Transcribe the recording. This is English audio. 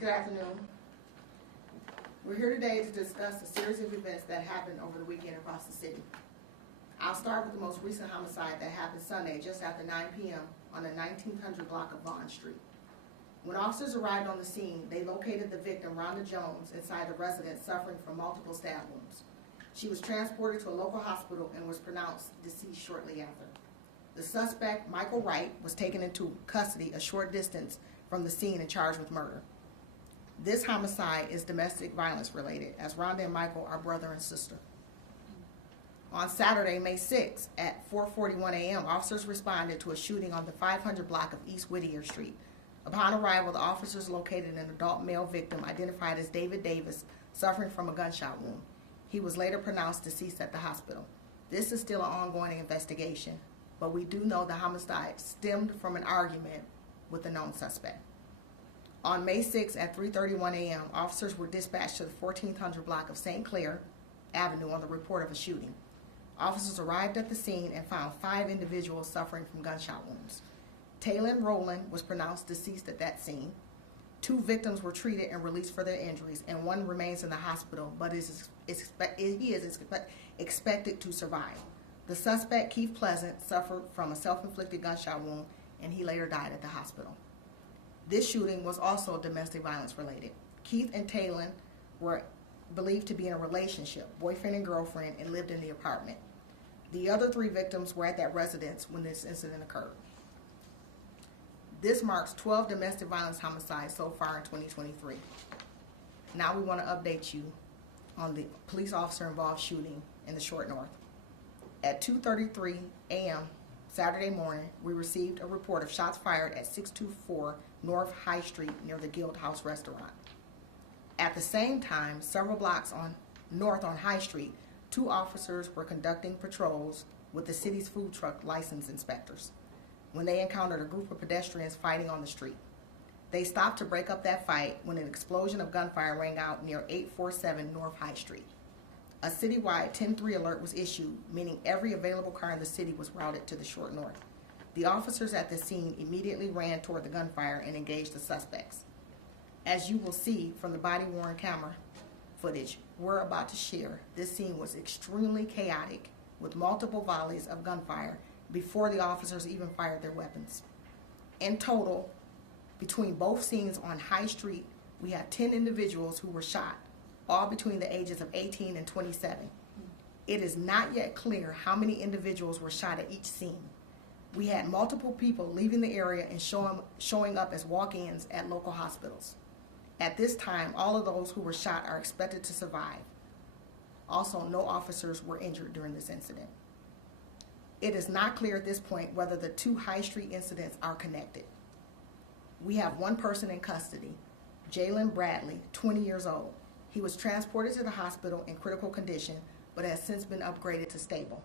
Good afternoon. We're here today to discuss a series of events that happened over the weekend across the city. I'll start with the most recent homicide that happened Sunday just after 9 p.m. on the 1900 block of Vaughn Street. When officers arrived on the scene, they located the victim, Rhonda Jones, inside the residence suffering from multiple stab wounds. She was transported to a local hospital and was pronounced deceased shortly after. The suspect, Michael Wright, was taken into custody a short distance from the scene and charged with murder. This homicide is domestic violence related, as Rhonda and Michael are brother and sister. On Saturday, May 6th, at 4:41 a.m., officers responded to a shooting on the 500 block of East Whittier Street. Upon arrival, the officers located an adult male victim identified as David Davis, suffering from a gunshot wound. He was later pronounced deceased at the hospital. This is still an ongoing investigation, but we do know the homicide stemmed from an argument with the known suspect. On May 6th at 3:31 a.m., officers were dispatched to the 1400 block of St. Clair Avenue on the report of a shooting. Officers arrived at the scene and found 5 individuals suffering from gunshot wounds. Taylon Rowland was pronounced deceased at that scene. 2 victims were treated and released for their injuries, and 1 remains in the hospital, but he is expected to survive. The suspect, Keith Pleasant, suffered from a self-inflicted gunshot wound, and he later died at the hospital. This shooting was also domestic violence related. Keith and Taylon were believed to be in a relationship, boyfriend and girlfriend, and lived in the apartment. The other 3 victims were at that residence when this incident occurred. This marks 12 domestic violence homicides so far in 2023. Now we want to update you on the police officer involved shooting in the Short North. At 2:33 a.m. Saturday morning, we received a report of shots fired at 624 North High Street near the Guild House restaurant. At the same time, several blocks north on High Street, 2 officers were conducting patrols with the city's food truck license inspectors when they encountered a group of pedestrians fighting on the street. They stopped to break up that fight when an explosion of gunfire rang out near 847 North High Street. A citywide 10-3 alert was issued, meaning every available car in the city was routed to the Short North. The officers at the scene immediately ran toward the gunfire and engaged the suspects. As you will see from the body-worn camera footage we're about to share, this scene was extremely chaotic with multiple volleys of gunfire before the officers even fired their weapons. In total, between both scenes on High Street, we had 10 individuals who were shot, all between the ages of 18 and 27. It is not yet clear how many individuals were shot at each scene. We had multiple people leaving the area and showing up as walk-ins at local hospitals. At this time, all of those who were shot are expected to survive. Also, no officers were injured during this incident. It is not clear at this point whether the 2 High Street incidents are connected. We have 1 person in custody, Jalen Bradley, 20 years old. He was transported to the hospital in critical condition, but has since been upgraded to stable.